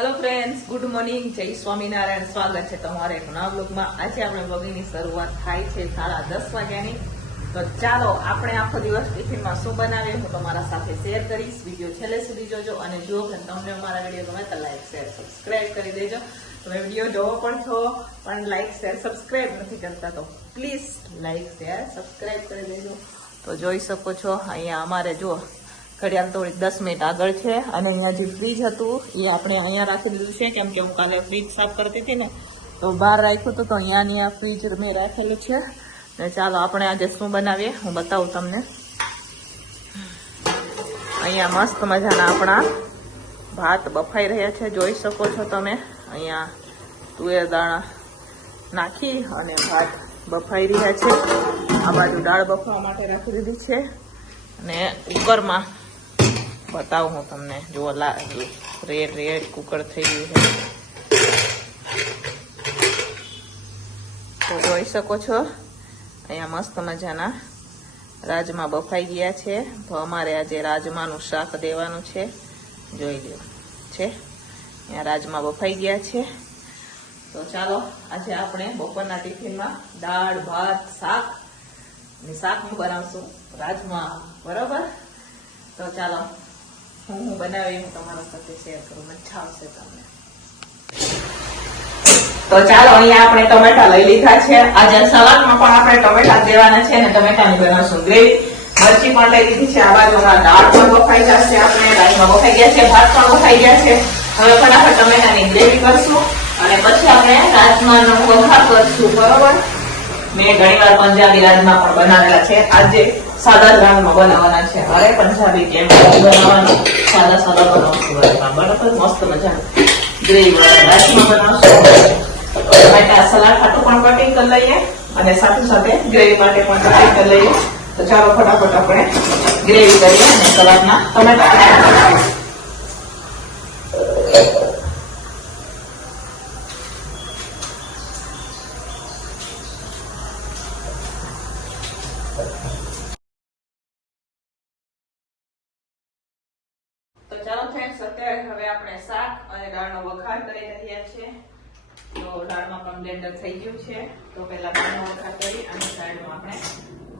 Hello friends, good morning, જય સ્વામિનારાયણ. સ્વાગત છે તમારે એક નવા બ્લોગમાં. આજે આપણે બ્લોગની શરૂઆત થાય છે 10:30 વાગ્યાની. તો ચાલો આપણે આખો દિવસ ટિફિનમાં શું બનાવીએ હું તમારા સાથે શેર કરીશ. વિડીયો છેલ્લે સુધી જોજો અને જો કે તમને અમારા વિડીયો ગમે તો લાઈક શેર સબસ્ક્રાઈબ કરી દેજો. તમે વિડીયો જોવો પણ છો પણ લાઈક શેર સબસ્ક્રાઈબ નથી કરતા તો પ્લીઝ લાઈક શેર સબસ્ક્રાઈબ કરી દેજો. તો જોઈ શકો છો અહીંયા અમારે જો ઘડિયાળ થોડીક 10 મિનિટ આગળ છે અને અહીંયા જે ફ્રીજ હતું એ આપણે અહીંયા રાખી દીધું છે કેમ કે હું કાલે ફ્રીજ સાફ કરતી હતી ને તો બહાર રાખ્યું હતું તો અહીંયા ફ્રીજ મેં રાખેલું છે. ને ચાલો આપણે આજે શું બનાવીએ હું બતાવું તમને. અહીંયા મસ્ત મજાના આપણા ભાત બફાઈ રહ્યા છે, જોઈ શકો છો તમે. અહીંયા તુવેર દાણા નાખી અને ભાત બફાઈ રહ્યા છે. આ બાજુ દાળ બફવા માટે રાખી દીધી છે અને કુકરમાં બતાવું હું તમને. જુઓ રેડ કુકર થઈ ગયું છે તો જોઈ શકો છો. અહીંયા મસ્ત મજાના રાજમા બફાઈ ગયા છે તો અમારે આજે રાજમાનું શાક દેવાનું છે. જોઈ લો છે અહીંયા રાજમા બફાઈ ગયા છે. તો ચાલો આજે આપણે બપોરના ટિફિનમાં દાળ ભાત શાક અને શાકનું બનાવશું રાજમા, બરોબર. તો ચાલો હું બનાવી હું તમારા સાથે શેર કરું, મજા આવશે તમને. તો ચાલો અહીંયા આપણે ટમેટા લઈ લીધા છે. આજે સલાડમાં પણ આપણે ટમેટા દેવાના છે અને ટમેટાની બનાવશું ગ્રેવી. મરચી પણ લઈ લીધી છે. આ બાજુ દાળ પણ બફાઈ જશે, આપણે રાજમાં બફાઈ ગયા છે, ભાત પણ બફાઈ ગયા છે. હવે ફટાફટ ટમેટાની ગ્રેવી કરશું અને પછી આપણે રાજમાનો વઘાર કરશું, બરોબર. મેં ઘણીવાર પંજાબી રાજમા પણ બનાવેલા છે. આજે સાદા રાજમા બનાવવાના છે. અરે પંજાબી કેમ બનાવવાનું, સાદા બનાવશું રાજમા, બરાબર. મસ્ત મજાનું ગ્રેવી વાળા રાજમા બનાવશું. ટમેટા સલાડ ખાટું પણ કટિંગ કરી લઈએ અને સાથે સાથે ગ્રેવી માટે પણ કટિંગ કરી લઈએ. તો ચાલો ફટાફટ આપણે ગ્રેવી કરીએ અને સલાડના ટમેટા. તો ચાલો ફ્રેન્ડ્સ, અત્યારે હવે આપણે શાક અને દાળનો વઘાર કરી રહ્યા છીએ. તો દાળમાં પણ બ્લેન્ડર થઈ ગયું છે તો પહેલા દાળનો વઘાર કરી અને સાઈડમાં આપણે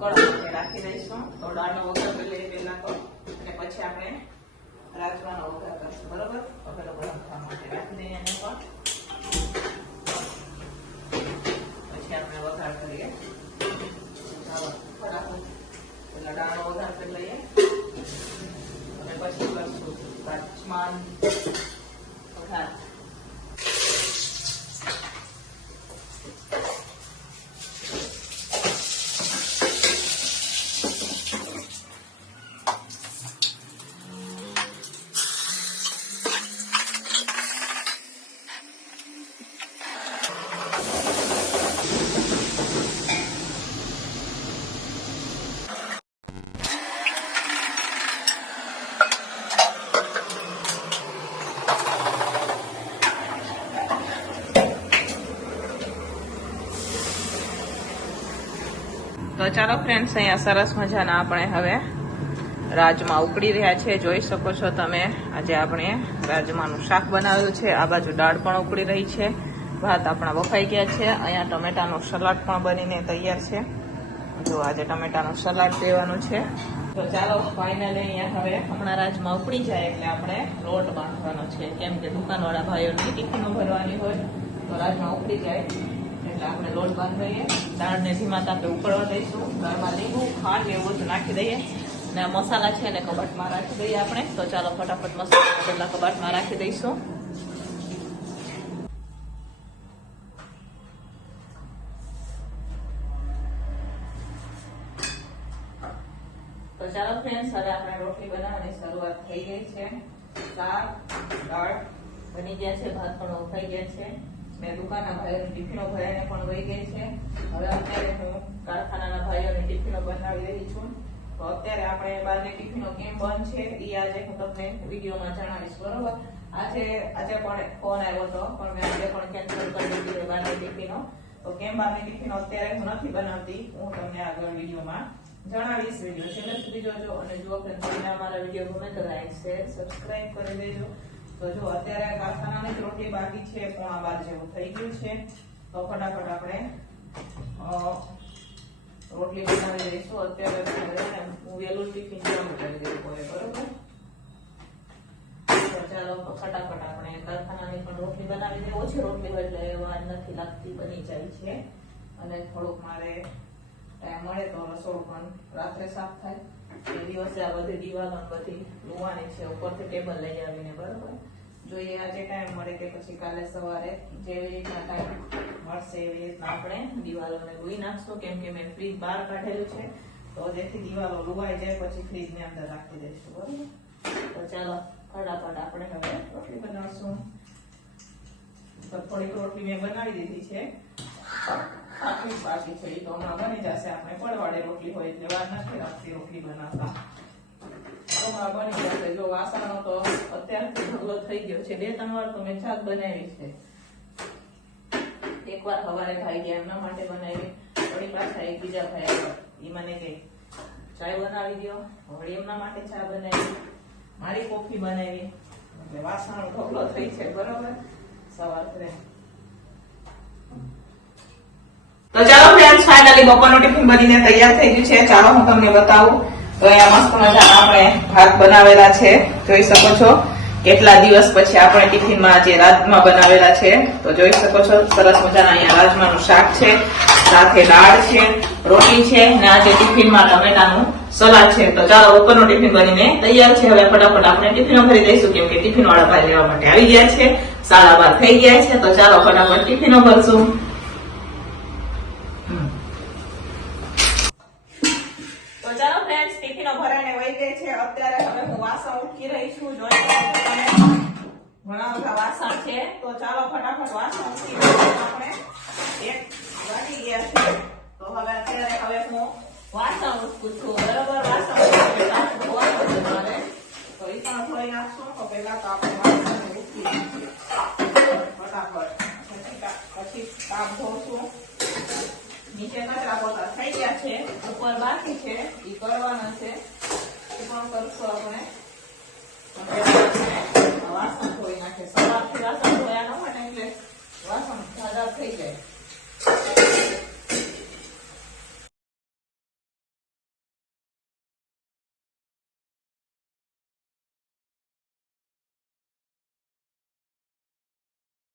કઢાઈ રાખી દઈશું. તો દાળનો વઘાર કરી લઈએ પહેલા તો અને પછી આપણે રાજમાનો વઘાર કરશું, બરોબર. તો પેલો ગરમ થવા માટે રાખી દઈએ એને પણ પછી આપણે વઘાર કરીએ. ચાલો ફટાફટ પેલા દાળનો વઘાર કરી લઈએ અને પછી કરશું રાજમાન વઘાર. તો ચાલો ફ્રેન્ડ્સ, અહીંયા સરસ મજાના આપણે હવે રાજમા ઉકળી રહ્યા છે, જોઈ શકો છો તમે. આજે આપણે રાજમાનું શાક બનાવ્યું છે. આ બાજુ દાળ પણ ઉકળી રહી છે, ભાત આપણા બફાઈ ગયા છે. અહીંયા ટમેટાનું સલાડ પણ બનીને તૈયાર છે. જો આજે ટમેટાનું સલાડ દેવાનું છે. તો ચાલો ફાઇનલી અહીંયા હવે હમણાં રાજમા ઉકળી જાય એટલે આપણે લોટ બાંધવાનો છે કેમ કે દુકાનવાળા ભાઈઓની ટિફિનો ભરવાની હોય તો રાજમા ઉકળી જાય એટલે આપણે લોટ બાંધીએ. દાળને ધીમા તાપે ઉકળવા દઈશું. દાળમાં લીંબુ ખાંડ એવું બધું નાખી દઈએ અને મસાલા છે ને કબાટમાં રાખી દઈએ આપણે. તો ચાલો ફટાફટ મસાલા પેલા કબાટમાં રાખી દઈશું. તો ચાલો ફ્રેન્ડ્સ, હવે આપણે રોટલી બનાવવાની શરૂઆત થઈ ગઈ છે. શાક દાળ બની ગયા છે, ભાત પણ ઉફાઈ ગયા છે. મેં દુકાનના ભાઈઓની ટિફિનો ભરાઈને પણ વહી ગઈ છે. હવે અત્યારે હું કારખાનાના ભાઈઓની ટિફિનો બનાવી રહી છું. તો અત્યારે આપણે બહારની ટિફિનો કેમ બંધ છે એ આજે હું તમને વિડીયોમાં જણાવીશ, બરોબર. આજે પણ ફોન આવ્યો હતો પણ મેં આજે પણ કેન્સલ કરી દીધી બહારની ટિફિનો. તો કેમ બહારની ટિફિનો અત્યારે હું નથી બનાવતી હું તમને આગળ વિડીયોમાં જણાવીશ. વિડીયો છેલ્લે સુધી જોજો અને જો કે તમને અમારા વિડીયો ગમે તો લાઈક શેર સબસ્ક્રાઇબ કરી દેજો. તો જો અત્યારે કારખાનાની રોટલી બાકી છે, 11:15 જેવું થઈ ગયું છે. તો ફટાફટ આપણે રોટલી બનાવી દઈશું. અત્યારે હું વહેલું ટિફિન ચાલુ કરી દઉં બરોબર. તો ચાલો ફટાફટ આપણે કારખાનાની પણ રોટલી બનાવી દઈએ. ઓછી રોટલી હોય એટલે વાર નથી લાગતી, બની જાય છે. અને થોડુંક મારે ટાઈમ મળે તો રસોડું પણ રાત્રે સાફ થાય. એ દિવસે આ બધી દિવાલો બધી લુવાની છે, ઉપરથી ટેબલ લઈ આવીને બરોબર. જોઈએ આજે ટાઈમ મળે કે પછી કાલે સવારે જેવી રીતના ટાઈમ મળશે એવી રીતના આપણે દિવાલોને લુઈ નાખશું. કેમ કે મેં ફ્રીજ બહાર કાઢેલું છે, તો જેથી દિવાલો લુવાઈ જાય પછી ફ્રીજ ની અંદર રાખી દઈશું બરોબર. તો ચાલો ફટાફટ આપણે હવે રોટલી બનાવશું. તો થોડીક રોટલી મેં બનાવી દીધી છે, બાકી છે એ તો હમણાં બની જશે. આપણે પડવાડે રોટલી હોય એટલે વાર નથી લાગતી રોટલી બનાવતા. હમણાં બની જશે. જો વાસણો તો અત્યારથી ઢગલો થઈ ગયો છે. 2-3 વાર તો મેં જાત બનાવી છે. એકવાર સવારે ખાઈ ગયા એમના માટે બનાવી, વળી પાછા એક બીજા ભાઈ એ મને કે ચાય બનાવી દો, વળી એમના માટે ચા બનાવી, મારી કોફી બનાવી. એટલે વાસણો ઢગલો થઈ છે બરોબર સવારે. તો ચાલો ફ્રેન્ડ્સ, ફાઇનલી બપોરનું ટિફિન બનીને તૈયાર થઈ ગયું છે. ચાલો હું તમને બતાવું. તો અહીંયા મસ્ત મજાના આપણે ભાત બનાવેલા છે, જોઈ શકો છો. કેટલા દિવસ પછી આપણે ટિફિનમાં આજે રાજમા બનાવેલા છે, તો જોઈ શકો છો. સરસ મજાના અહીંયા રાજમાનું શાક છે, સાથે દાળ છે, રોટલી છે, અને આજે ટિફિનમાં ટમેટાનું સલાડ છે. તો ચાલો બપોરનું ટિફિન બનીને તૈયાર છે. હવે ફટાફટ આપણે ટિફિનો ભરી દઈશું, કેમ કે ટિફિન વાળા ભાઈ લેવા માટે આવી ગયા છે. 12:30 થઈ ગયા છે. તો ચાલો ફટાફટ ટિફિનો ભરશું. ચાલો ફ્રેન્ડ્સ, ટિફિનો ભરાઈને વહી ગઈ છે. અત્યારે હવે હું વાસણ ઉટકી રહી છું. જોઈ ઘણા બધા વાસણ છે, તો ચાલો ફટાફટ વાસણ ઉટકી આપણે એક વાગી ગયા છે. તો હવે અત્યારે હું વાસણ ઉટકું છું બરોબર. વાસણ ધોવાનું છે મારે, તો એ પણ ધોઈ નાખશું. તો પહેલા તો આપણે વાસણ ઉટકી ફટાફટ, પછી કાપ ધોશું. નીચે કચરા પોતા થઈ ગયા છે, ઉપર બાકી છે, એ કરવાના છે, એ પણ કરશું આપણે. વાસણ ધોઈ નાખે. સવારથી વાસણ ધોયા ન હોય એટલે વાસણ સાદા થઈ જાય.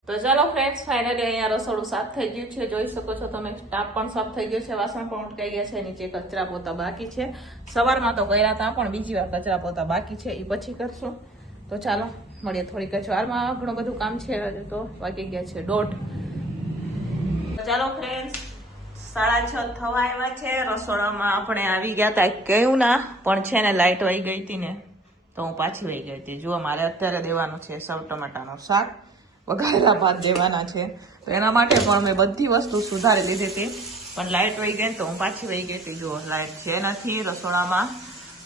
તો ચાલો ફ્રેન્ડ્સ, ફાઇનલી અહીંયા રસોડું સાફ થઈ ગયું છે. જોઈ શકો છો તમે, ટાપ પણ સાફ થઈ ગયો છે, વાસણ પણ ઉટકાઈ ગયા છે, નીચે કચરા પોતા બાકી છે. સવારમાં તો કર્યા હતા, પણ બીજી વાર કચરા પોતા બાકી છે, એ પછી કરશું. તો ચાલો મળીએ થોડીક જ વારમાં. ઘણું બધું કામ છે, તો વાગી ગયા છે 1:30. ચાલો ફ્રેન્ડ્સ, 6:30 થવા આવ્યા છે. રસોડામાં આપણે આવી ગયા હતા, કયું ના પણ છે ને લાઈટ વહી ગઈ હતી ને, તો હું પાછી વહી ગઈ હતી. જુઓ, મારે અત્યારે દેવાનું છે સવ ટમાટાનું શાક, વઘારેલા ભાત દેવાના છે. તો એના માટે પણ મેં બધી વસ્તુ સુધારી લીધી હતી, પણ લાઈટ વહી ગઈ તો હું પાછી વહી ગઈ હતી. જુઓ, લાઈટ છે નથી રસોડામાં,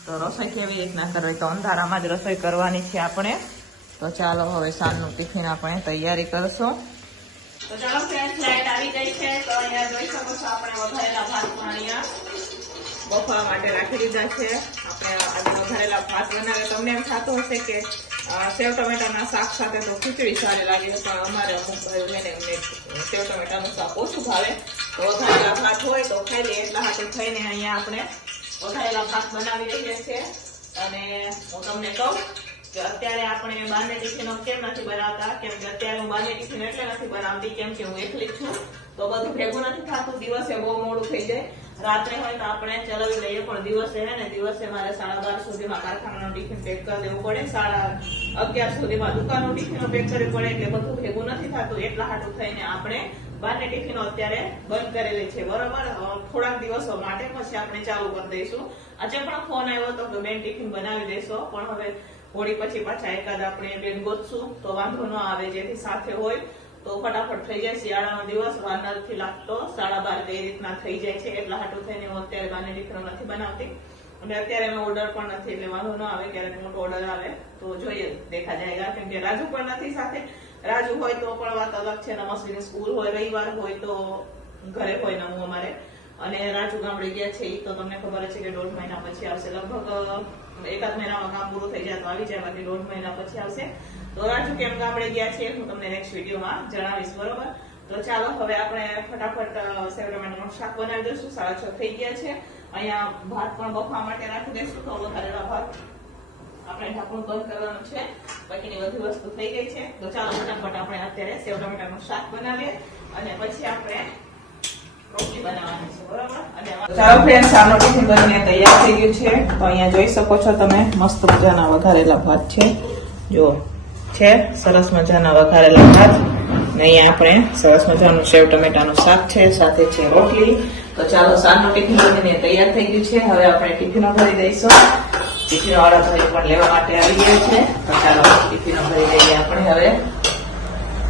તો રસોઈ કેવી રીતના કરવી? તો અંધારામાં જ રસોઈ કરવાની છે આપણે. તો ચાલો હવે સાંજનું ટિફિન આપણે તૈયારી કરશું. તો ચાલો ફ્રેન્ડ્સ, લાઈટ આવી ગઈ છે. તો અહીંયા જોઈ શકો છો આપણે વઘારેલા ભાત પણ અહીંયા બફવા માટે રાખી દીધા છે. આપણે આજે વઘારેલા ભાત બનાવે. તમને એમ થતું હશે કે સેવ ટમેટાના શાક સાથે તો ખીચડી સારી લાગે, પણ અમારે અમુક ભાઈઓને એમને સેવ ટમેટાનું શાક ઓછું ભાવે. તો વઘારેલા ભાત હોય તો ખાઈ લે, એટલા હાટે થઈને અહીંયા આપણે વઘારેલા ભાત બનાવી રહ્યા છીએ. અને હું તમને કહું કે અત્યારે આપણે બારને ટિફિનો કેમ નથી બનાવતા, કેમ કે અત્યારે હું બારને ટિફિન એટલે નથી બનાવતી કેમ કે હું એકલી છું, તો બધું ભેગું નથી થતું. દિવસે બહુ મોડું થઈ જાય. રાત્રે હોય તો આપણે ચલાવી લઈએ, પણ દિવસે હે ને દિવસે મારે 12:30 સુધીમાં કારખાનાનું ટિફિન પેક કરી દેવું પડે, 11:30 સુધીમાં દુકાનનું ટિફિનો પેક કરવી પડે, એટલે બધું ભેગું નથી થતું. એટલા હાટું થઈને આપણે બારને ટિફિનો અત્યારે બંધ કરેલી છે બરોબર. થોડાક દિવસો માટે પછી આપણે ચાલુ કરી દઈશું. આજે પણ ફોન આવ્યો હતો કે બેન ટિફિન બનાવી દેશો, પણ હવે હોળી પછી પાછા એકાદ આપણે બેન ગોતશું તો વાંધો ન આવે, જેથી સાથે હોય તો ફટાફટ થઈ જાય. શિયાળાનો દિવસ વાર નથી લાગતો, 12:30 એ રીતના થઈ જાય છે. એટલા હાટું થઈને હું અત્યારે બારને ટિફિનો નથી બનાવતી, અને અત્યારે એનો ઓર્ડર પણ નથી, એટલે વાંધો ન આવે. ક્યારેક મોટો ઓર્ડર આવે તો જોઈએ, દેખા જાયગા. કેમ કે રાજુ પણ નથી સાથે. રાજુ હોય તો પણ વાત અલગ છે, નમસ્વીની સ્કૂલ હોય, રવિવાર હોય તો ઘરે હોય નવું અમારે. અને રાજુ ગામડે ગયા છે, એ તો તમને ખબર છે કે 1.5 મહિના પછી આવશે. લગભગ 1 મહિનામાં કામ પૂરું થઈ જાય તો આવી જાય, બાકી 1.5 મહિના પછી આવશે. ધોરાજી કેમ ગામડે ગયા છીએ હું તમને નેક્સ્ટ વિડીયોમાં જણાવીશ, બરોબર? તો ચાલો હવે આપણે ફટાફટ સેવ ટમેટાનું શાક બનાવી દઈશું. 6:30 થઈ ગયા છે. અહીંયા ભાત પણ બફવા માટે રાખી દઈશું. તો વઘારેલા ભાત આપણે ઢાંકણું બંધ કરવાનું છે. બાકીની બધી વસ્તુ થઈ ગઈ છે. તો ચાલો ફટાફટ આપણે અત્યારે સેવ ટમેટાનું શાક બનાવીએ અને પછી આપણે રોટલી બનાવવાની છે, બરોબર? અને ચાલો ફ્રેન્ડ્સ, આનો ટિફિન બનીને તૈયાર થઈ ગયું છે. તો અહીંયા જોઈ શકો છો તમે, મસ્ત મજાના વઘારેલા ભાત છે. જો છે સરસ મજાના વઘારેલા ભાત. ને અહીંયા આપણે સરસ મજાનું સેવ ટમેટાનું શાક છે, સાથે છે રોટલી. તો ચાલો, સાંજનો ટિફિન બનીને તૈયાર થઈ ગયું છે. હવે આપણે ટિફિનો ભરી દઈશું. ટિફિનો વાળા ભાઈ પણ લેવા માટે આવી ગયા છે. તો ચાલો ટિફિનો ભરી દઈએ આપણે હવે.